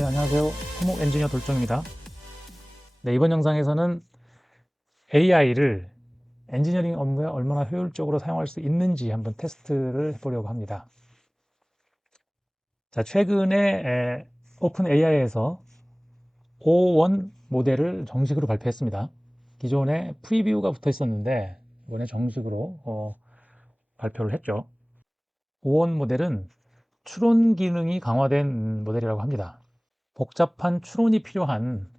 네, 안녕하세요. 토목 엔지니어 돌정입니다. 네, 이번 영상에서는 AI를 엔지니어링 업무에 얼마나 효율적으로 사용할 수 있는지 한번 테스트를 해보려고 합니다. 자, 최근에 오픈 AI에서 O1 모델을 정식으로 발표했습니다. 기존에 프리뷰가 붙어 있었는데 이번에 정식으로 발표를 했죠. O1 모델은 추론 기능이 강화된 모델이라고 합니다. 복잡한 추론이 필요한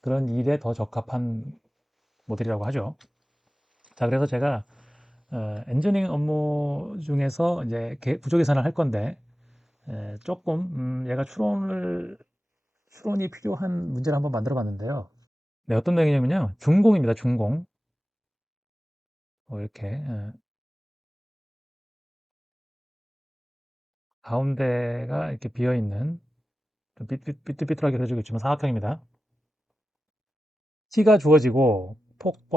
그런 일에 더 적합한 모델이라고 하죠. 자, 그래서 제가 엔지니어링 업무 중에서 이제 구조 계산을 할 건데 조금 얘가 추론이 필요한 문제를 한번 만들어 봤는데요. 네, 어떤 내용이냐면요. 준공입니다. 준공. 이렇게 가운데가 이렇게 비어 있는 좀 삐뚤삐뚤하게 그려지고 있지만 사각형입니다. t가 주어지고 폭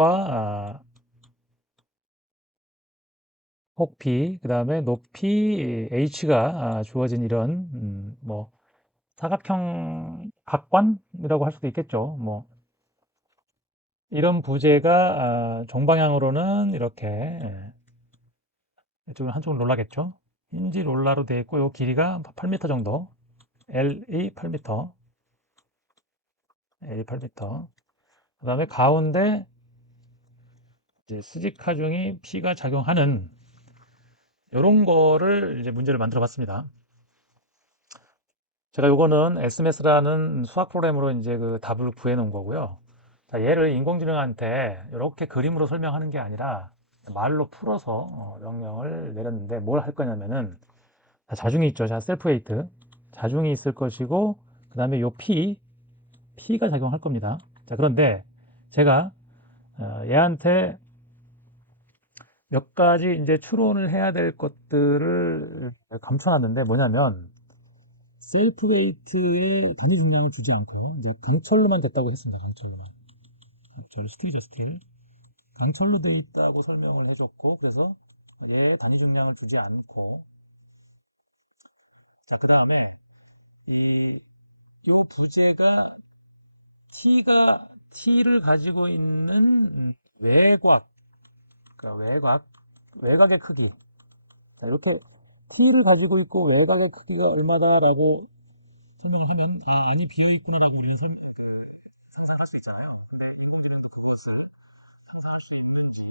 p, 그 다음에 높이 h가 주어진 이런 뭐 사각형 각관이라고 할 수도 있겠죠. 뭐 이런 부재가 정방향으로는 이렇게 이쪽은 한쪽은 롤라겠죠. 힌지 롤라로 되어 있고 이 길이가 8m 정도. L이 8m, L 8m. 그다음에 가운데 이제 수직 하중이 P가 작용하는 이런 거를 이제 문제를 만들어 봤습니다. 제가 요거는 SMS라는 수학 프로그램으로 이제 그 답을 구해 놓은 거고요. 자, 얘를 인공지능한테 이렇게 그림으로 설명하는 게 아니라 말로 풀어서 명령을 내렸는데 뭘 할 거냐면은 자, 자중이 있죠. 자, 셀프 웨이트. 자중이 있을 것이고 그다음에 요 P가 작용할 겁니다. 자, 그런데 제가 얘한테 몇 가지 이제 추론을 해야 될 것들을 감춰놨는데 뭐냐면 셀프 웨이트의 단위 중량을 주지 않고 이제 강철로만 됐다고 했습니다. 강철로만. 강철 스틸이죠, 스틸. 강철로 돼 있다고 설명을 해줬고 그래서 얘 단위 중량을 주지 않고 자, 그 다음에 이 요 부재가 T를 가지고 있는 외곽, 그러니까 외곽의 크기. 자, 이렇게 T를 가지고 있고 외곽의 크기가 얼마다라고 설명하면 안이 비어있구나라고 우리는 상상할 수 있잖아요. 근데 인공지능도 그것을 상상할 수 있는지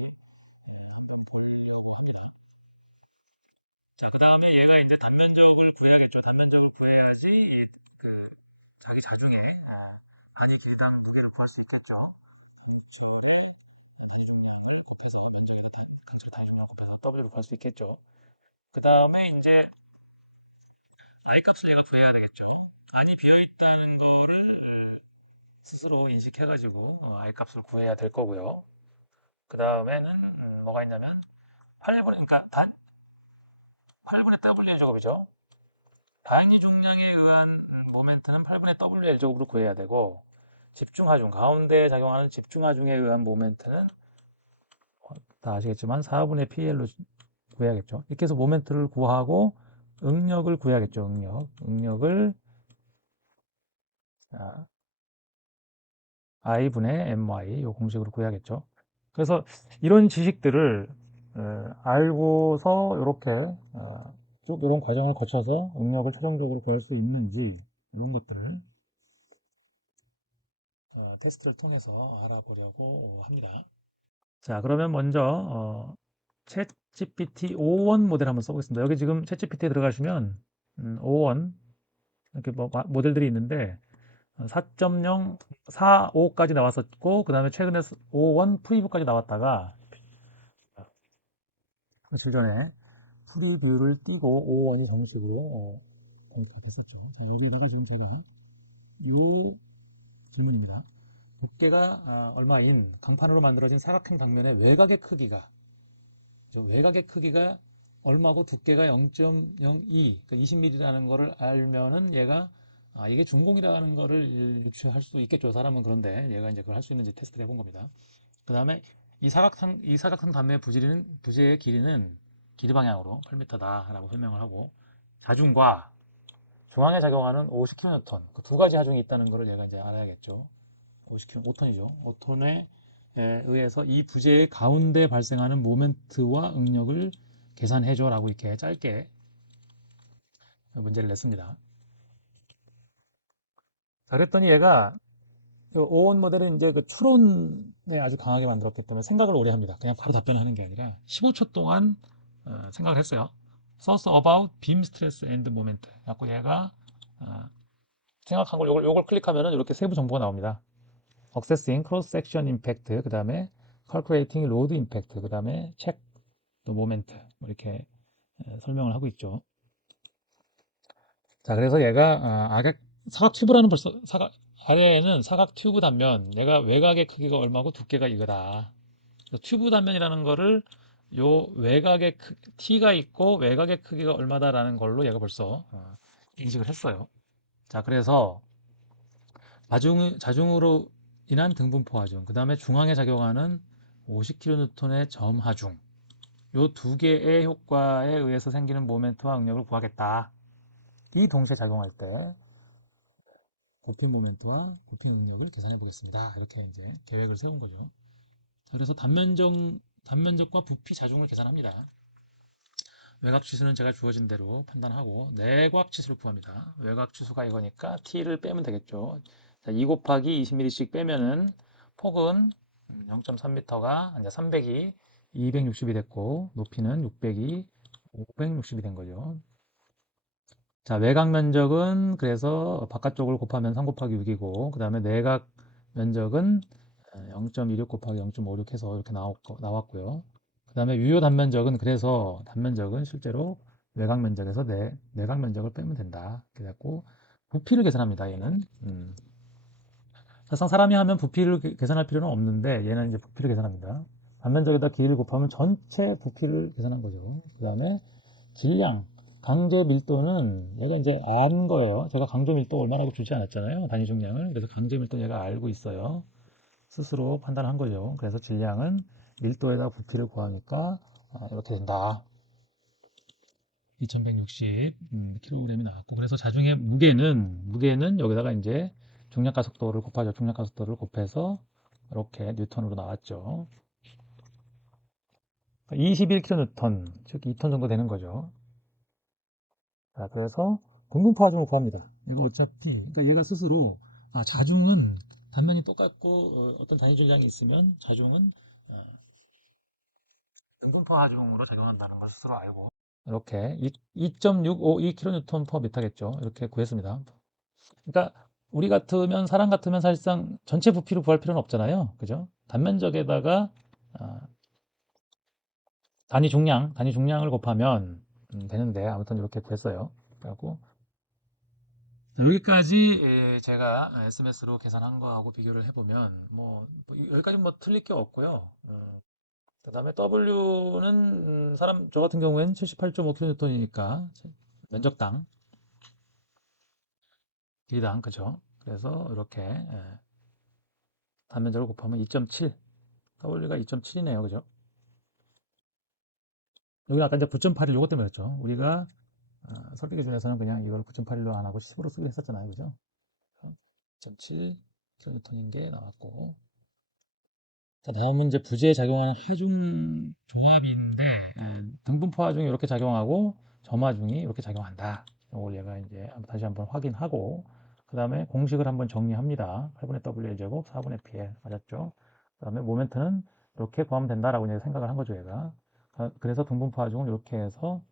자, 그 다음에 얘가 이제 단면적을 구해야겠죠. 단면적을 구해야지 그 자기 자중에 단위 길이당 무게를 구할 수 있겠죠. 강철의 단위 중량을 곱해서 면적에다 강철 단위 중량 곱해서 W를 구할 수 있겠죠. 그 다음에 이제 I 값을 얘가 구해야 되겠죠. 안이 비어 있다는 거를 스스로 인식해가지고 I 값을 구해야 될 거고요. 그 다음에는 뭐가 있냐면 8분의 그러니까 8분의 W 제곱이죠. 단위 중량에 의한 모멘트는 8분의 WL 제곱으로 구해야 되고 집중하중 가운데에 작용하는 집중하중에 의한 모멘트는 다 아시겠지만 4분의 PL로 구해야겠죠. 이렇게 해서 모멘트를 구하고 응력을 구해야겠죠. 응력을 I분의 my 이 공식으로 구해야겠죠. 그래서 이런 지식들을 알고서 이렇게 쭉 이런 과정을 거쳐서 응력을 최종적으로 구할 수 있는지 이런 것들을 테스트를 통해서 알아보려고 합니다. 자, 그러면 먼저 챗 GPT 5원 모델 한번 써보겠습니다. 여기 지금 챗 GPT에 들어가시면 5원 이렇게 뭐 모델들이 있는데 4.0, 4.5까지 나왔었고 그 다음에 최근에 5원 프리뷰까지 나왔다가 며칠 전에 프리뷰를 띄고 5원이 정식으로 발표됐었죠. 자, 여기다가 지금 제가 이 질문입니다. 두께가 얼마인 강판으로 만들어진 사각형 당면의 외곽의 크기가 얼마고 두께가 0.02, 그 20mm라는 거를 알면은 얘가 이게 준공이라는 거를 유추할 수 있겠죠. 사람은. 그런데 얘가 이제 그걸 할 수 있는지 테스트를 해본 겁니다. 그 다음에 이 사각형 단면의 부재의 길이는 길이 방향으로 8m다라고 설명을 하고 자중과 중앙에 작용하는 50kN 그 두 가지 하중이 있다는 것을 얘가 이제 알아야겠죠. 50kN 5톤이죠. 5톤에 의해서 이 부재의 가운데 발생하는 모멘트와 응력을 계산해줘라고 이렇게 짧게 문제를 냈습니다. 자, 그랬더니 얘가 오온 모델은 이제 그 추론에 아주 강하게 만들었기 때문에 생각을 오래 합니다. 그냥 바로 답변하는 게 아니라 15초 동안 생각을 했어요. Source about beam stress and moment. 갖고 얘가 어, 생각한 걸 요걸 클릭하면은 이렇게 세부 정보가 나옵니다. Accessing cross section impact, 그 다음에 calculating load impact, 그 다음에 check the moment 뭐 이렇게 설명을 하고 있죠. 자, 그래서 얘가 사각 튜브라는 벌써 아래에는 사각 튜브 단면, 얘가 외곽의 크기가 얼마고 두께가 이거다. 튜브 단면이라는 거를 요 외곽의 t가 있고 외곽의 크기가 얼마다라는 걸로 얘가 벌써 인식을 했어요. 자, 그래서 자중으로 인한 등분포 하중, 그 다음에 중앙에 작용하는 50kN의 점 하중, 요 두 개의 효과에 의해서 생기는 모멘트와 응력을 구하겠다. 이 동시에 작용할 때 고핀 모멘트와 고핀 응력을 계산해 보겠습니다. 이렇게 이제 계획을 세운 거죠. 그래서 단면적과 부피 자중을 계산합니다. 외곽 치수는 제가 주어진 대로 판단하고 내곽 치수를 구합니다. 외곽 치수가 이거니까 t를 빼면 되겠죠. 자, 2 곱하기 20mm씩 빼면은 폭은 0.3m가 이제 300이 260이 됐고 높이는 600이 560이 된 거죠. 자, 외곽 면적은 그래서 바깥쪽을 곱하면 3 곱하기 6이고 그 다음에 내곽 면적은 0.26 곱하기 0.56 해서 이렇게 나왔고요. 그 다음에 유효 단면적은 그래서 단면적은 실제로 외곽 면적에서 내곽 면적을 빼면 된다. 그래갖고 부피를 계산합니다. 얘는 사실상 사람이 하면 부피를 계산할 필요는 없는데 얘는 이제 부피를 계산합니다. 단면적에다 길이를 곱하면 전체 부피를 계산한 거죠. 그 다음에 질량, 강제 밀도는 얘가 이제 안 거예요. 제가 강제 밀도 얼마라고 주지 않았잖아요. 단위 중량을. 그래서 강제 밀도 얘가 알고 있어요. 스스로 판단한 거죠. 그래서 질량은 밀도에다 부피를 구하니까 이렇게 된다. 2160 kg이 나왔고 그래서 자중의 무게는 여기다가 이제 중력가속도를 곱하죠. 중력가속도를 곱해서 이렇게 뉴턴으로 나왔죠. 21kN, 즉 2톤 정도 되는 거죠. 자, 그래서 동분포 하중을 구합니다. 이거 어차피, 그러니까 얘가 스스로 자중은 단면이 똑같고 어떤 단위 질량이 있으면 자중은 등분포 하중으로 작용한다는 걸 스스로 알고 이렇게 2.652kN per m겠죠. 이렇게 구했습니다. 그러니까 사람 같으면 사실상 전체 부피를 구할 필요는 없잖아요. 그죠? 단면적에다가 아, 단위 중량을 곱하면 되는데 아무튼 이렇게 구했어요. 그래갖고 여기까지 제가 SMS로 계산한 거하고 비교를 해보면 뭐 여기까지 뭐 틀릴 게 없고요. 그다음에 W는 사람 저 같은 경우에는 78.5kN이니까 면적당 길이당 그죠? 그래서 이렇게 단면적을 곱하면 2.7 W가 2.7이네요. 그죠? 여기 아까 이제 9.81 요것 때문에 그랬죠. 우리가 설계 기준에서는 그냥 이걸 9.81로 안 하고 10으로 쓰기로 했었잖아요. 그죠? 2.7 kN인 게 나왔고 자, 다음 문제 부재에 작용하는 하중 조합인데 등분포 하중이 이렇게 작용하고 점하중이 이렇게 작용한다. 이걸 얘가 이제 다시 한번 확인하고 그 다음에 공식을 한번 정리합니다. 8분의 W 제곱 4분의 PL 맞았죠? 그 다음에 모멘트는 이렇게 구하면 된다라고 이제 생각을 한 거죠, 얘가. 그래서 등분포 하중을 이렇게 해서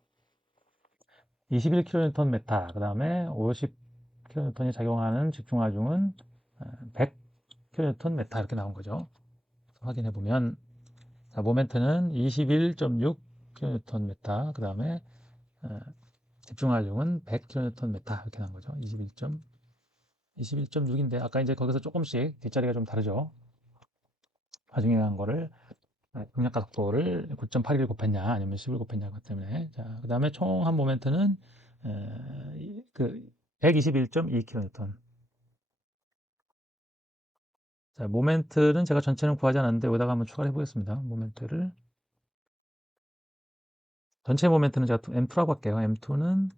21kN 메타, 그 다음에 50kN이 작용하는 집중하중은 100kN 메타 이렇게 나온 거죠. 확인해 보면 모멘트는 21.6kN 메타, 그 다음에 집중하중은 100kN 메타 이렇게 나온 거죠. 21.6인데 아까 이제 거기서 조금씩 뒷자리가 좀 다르죠. 하중에 대한 거를 중력가 속도를 9.81 곱했냐 아니면 10을 곱했냐 그 때문에 자, 그 다음에 총 한 모멘트는 그 121.2kN. 자, 모멘트는 제가 전체는 구하지 않았는데 여기다가 한번 추가를 해보겠습니다. 모멘트를 전체 모멘트는 제가 M2라고 할게요. M2는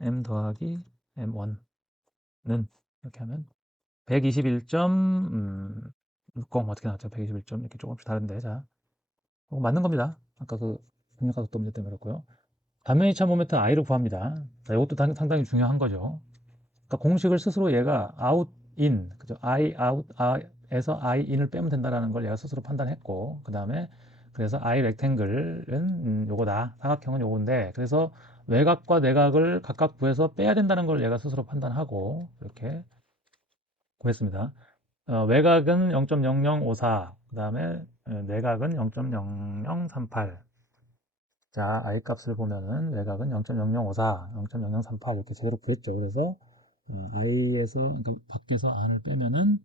M 더하기 M1는 이렇게 하면 121.60 어떻게 나왔죠? 121점 이렇게 조금씩 다른데 자 이거 맞는 겁니다. 아까 그 공략가속도 문제 때문에 그렇고요. 단면이차 모멘트 i를 구합니다. 자, 이것도 상당히 중요한 거죠. 그러니까 공식을 스스로 얘가 out in 그죠? I out e서 I in을 빼면 된다라는 걸 얘가 스스로 판단했고 그 다음에 그래서 I rectangle은 요거다 사각형은 요건데 그래서 외곽과 내각을 각각 구해서 빼야 된다는 걸 얘가 스스로 판단하고 이렇게 구했습니다. 외곽은 0.0054 그 다음에 내각은 0.0038 자, I 값을 보면은 외곽은 0.0054, 0.0038 이렇게 제대로 구했죠. 그래서 I에서 그러니까 밖에서 R을 빼면은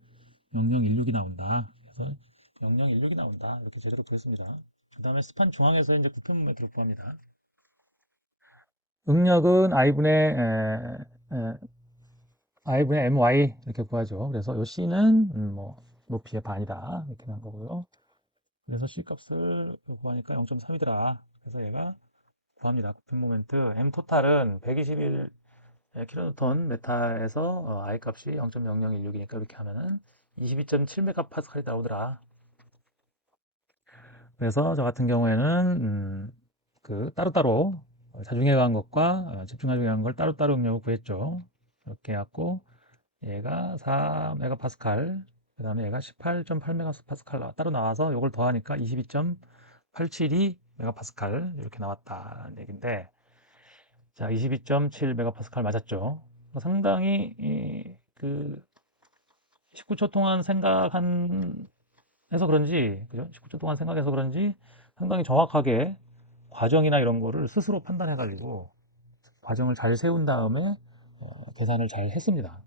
0016이 나온다. 그래서 0016이 나온다. 이렇게 제대로 구했습니다. 그 다음에 스판 중앙에서 이제 부품 모멘트를 구합니다. 응력은 I분의 MY 이렇게 구하죠. 그래서 요 C는 뭐 높이의 반이다. 이렇게 난 거고요. 그래서 C 값을 구하니까 0.3이더라. 그래서 얘가 구합니다. 부품 모멘트 M 토탈은 121 킬로뉴턴 메타에서 I 값이 0.0016이니까 이렇게 하면은 22.7 메가파스칼이 나오더라. 그래서 저 같은 경우에는 그 따로따로 자중에 관한 것과 집중하중에 관한 걸 따로따로 응력을 구했죠. 이렇게 해갖고 얘가 4 메가파스칼 그 다음에 얘가 18.8 메가파스칼 따로 나와서 이걸 더하니까 22.872 메가파스칼 이렇게 나왔다는 얘기인데 자 22.7 메가파스칼 맞았죠. 상당히 그 19초 동안 생각한 해서 그런지 그죠? 19초 동안 생각해서 그런지 상당히 정확하게 과정이나 이런 거를 스스로 판단해 가지고 과정을 잘 세운 다음에 계산을 잘 했습니다.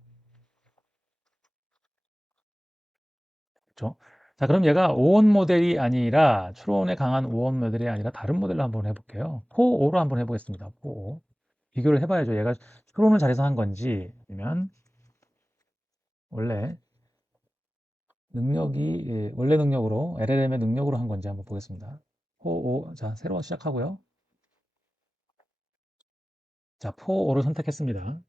그렇죠? 자, 그럼 얘가 5원 모델이 아니라 추론에 강한 5원 모델이 아니라 다른 모델로 한번 해볼게요. 포5로 한번 해보겠습니다. 포5 비교를 해봐야죠. 얘가 추론을 잘해서 한 건지 아니면 원래 능력이 원래 능력으로 LLM의 능력으로 한 건지 한번 보겠습니다. 포5 자 새로 시작하고요. 자 포5를 선택했습니다.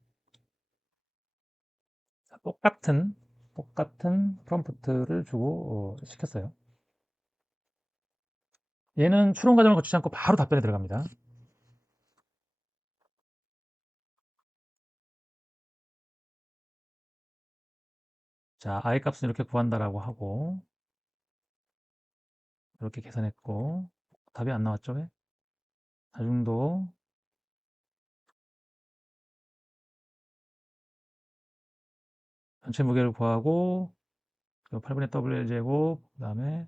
자, 똑같은 프롬프트를 주고 시켰어요. 얘는 추론 과정을 거치지 않고 바로 답변에 들어갑니다. 자, I 값은 이렇게 구한다라고 하고 이렇게 계산했고 답이 안 나왔죠? 왜? 다중도 전체 무게를 구하고 8분의 WL 제곱 그다음에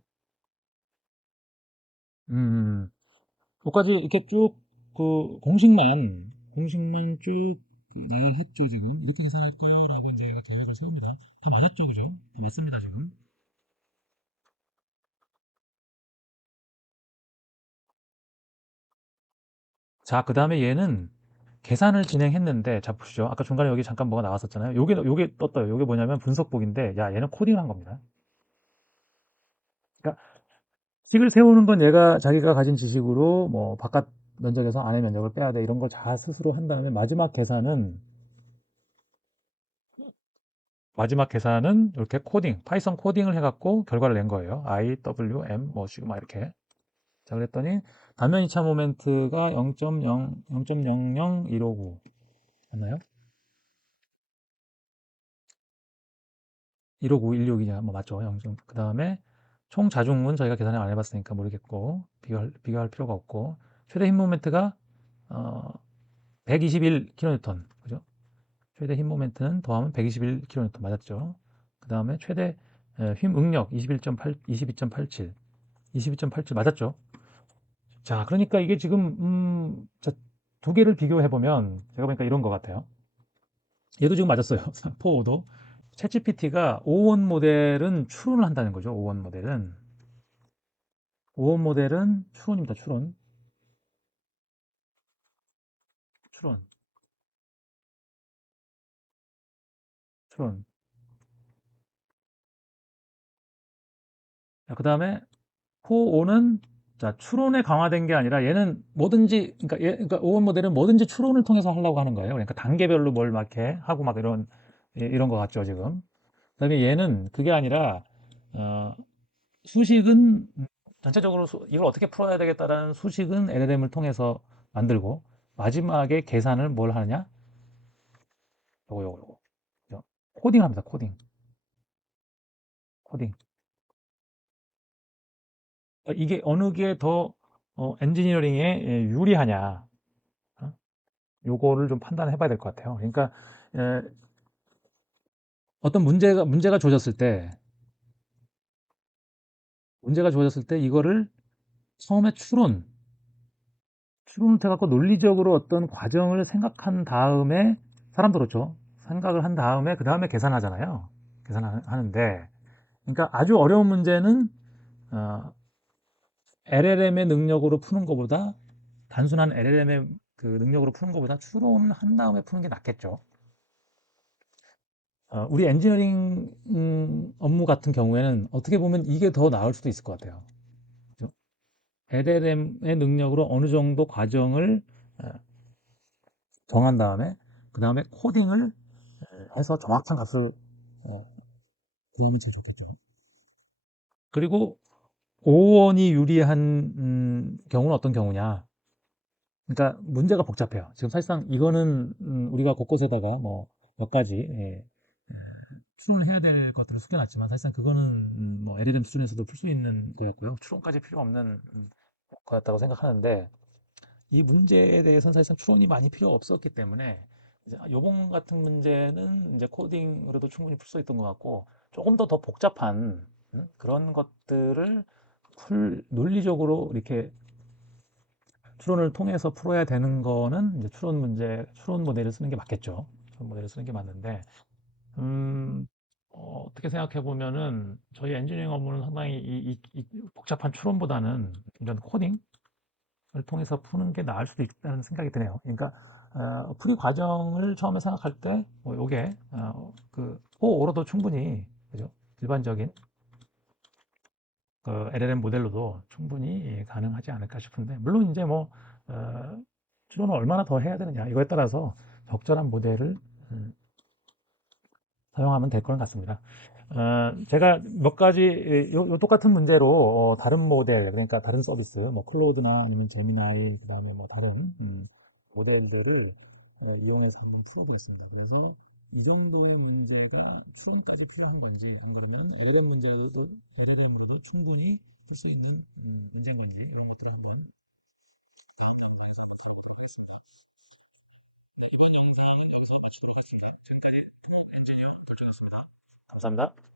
여기까지 이렇게 쭉 그 공식만 쭉 했죠 지금 이렇게 계산할 거요라고 이제 계획을 세웁니다. 다 맞았죠, 그죠? 다 맞습니다 지금. 자, 그 다음에 얘는 계산을 진행했는데 자 보시죠. 아까 중간에 여기 잠깐 뭐가 나왔었잖아요. 요게 떴어요. 요게 뭐냐면 분석복인데 야 얘는 코딩을 한 겁니다. 그러니까 식을 세우는 건 얘가 자기가 가진 지식으로 뭐 바깥 면적에서 안의 면적을 빼야 돼 이런 걸 다 스스로 한 다음에 마지막 계산은 이렇게 파이썬 코딩을 해갖고 결과를 낸 거예요. IWM 뭐 시그마 이렇게. 자, 그랬더니 단면 이차 모멘트가 0.0, 0.00159 맞나요? 159, 162냐 뭐 맞죠? 0. 그 다음에 총 자중은 저희가 계산을 안 해봤으니까 모르겠고 비교할 필요가 없고 최대 힘 모멘트가 121kN 그죠? 최대 힘 모멘트는 더하면 121kN 맞았죠? 그 다음에 최대 힘 응력 21.8, 22.87 22.87 맞았죠? 자, 그러니까 이게 지금 자, 두 개를 비교해 보면 제가 보니까 이런 것 같아요. 얘도 지금 맞았어요. 4.5도. 챗GPT가 5원 모델은 추론을 한다는 거죠. 5원 모델은. 5원 모델은 추론입니다. 추론. 추론. 추론. 자, 그 다음에 4.5는 자, 추론에 강화된 게 아니라 얘는 뭐든지, 그러니까, 그러니까 오원 모델은 뭐든지 추론을 통해서 하려고 하는 거예요. 그러니까 단계별로 뭘 막 이렇게 하고 막 이런 거 같죠, 지금. 그다음에 얘는 그게 아니라, 어, 수식은, 전체적으로 이걸 어떻게 풀어야 되겠다라는 수식은 LLM을 통해서 만들고, 마지막에 계산을 뭘 하느냐? 요거. 코딩 합니다, 코딩. 코딩. 이게 어느 게 더 엔지니어링에 유리하냐. 어? 요거를 좀 판단해 봐야 될 것 같아요. 그러니까 에, 어떤 문제가 주어졌을 때 이거를 처음에 추론을 해갖고 논리적으로 어떤 과정을 생각한 다음에 사람도 그렇죠. 생각을 한 다음에 그 다음에 계산하잖아요. 계산하는데 그러니까 아주 어려운 문제는 LLM의 능력으로 푸는 것보다 단순한 LLM의 그 능력으로 푸는 것보다 추론을 한 다음에 푸는 게 낫겠죠. 우리 엔지니어링 업무 같은 경우에는 어떻게 보면 이게 더 나을 수도 있을 것 같아요. LLM의 능력으로 어느 정도 과정을 어, 정한 다음에 그 다음에 코딩을 해서 정확한 값을 구하면 제일 좋겠죠. 그리고 오원이 유리한 경우는 어떤 경우냐? 그러니까 문제가 복잡해요. 지금 사실상 이거는 우리가 곳곳에다가 뭐 몇 가지 추론을 해야 될 것들을 숨겨놨지만 사실상 그거는 뭐 LLM 수준에서도 풀 수 있는 거였고요. 추론까지 필요 없는 거였다고 생각하는데 이 문제에 대해서는 사실상 추론이 많이 필요 없었기 때문에 이제 요번 같은 문제는 이제 코딩으로도 충분히 풀 수 있던 것 같고 조금 더 복잡한 그런 것들을 논리적으로 이렇게 추론을 통해서 풀어야 되는 거는 이제 추론 모델을 쓰는 게 맞겠죠. 추론 모델을 쓰는 게 맞는데 음, 어떻게 생각해 보면은 저희 엔지니어링 업무는 상당히 이 복잡한 추론보다는 이런 코딩을 통해서 푸는 게 나을 수도 있다는 생각이 드네요. 그러니까 풀이 과정을 처음에 생각할 때 뭐 요게 그 오로도 충분히 그죠? 일반적인 그 LLM 모델로도 충분히 가능하지 않을까 싶은데 물론 이제 뭐 어, 추론을 얼마나 더 해야 되느냐 이거에 따라서 적절한 모델을 음, 사용하면 될 것 같습니다. 제가 몇 가지 요 똑같은 문제로 다른 모델 그러니까 다른 서비스 뭐 클로드나 아니면 제미나이 그다음에 뭐 다른 모델들을 이용해서 한번 풀어보겠습니다. 그래서 이 정도의 문제가 수능까지 필요한 건지 안 그러면 LLM으로도 충분히 풀 수 있는 문제인 건지 이런 것들을 한번 다음 영상에서 보도록 하겠습니다. 네, 이번 영상은 여기서 마치도록 하겠습니다. 지금까지 토목 엔지니어 돌정이었습니다. 감사합니다.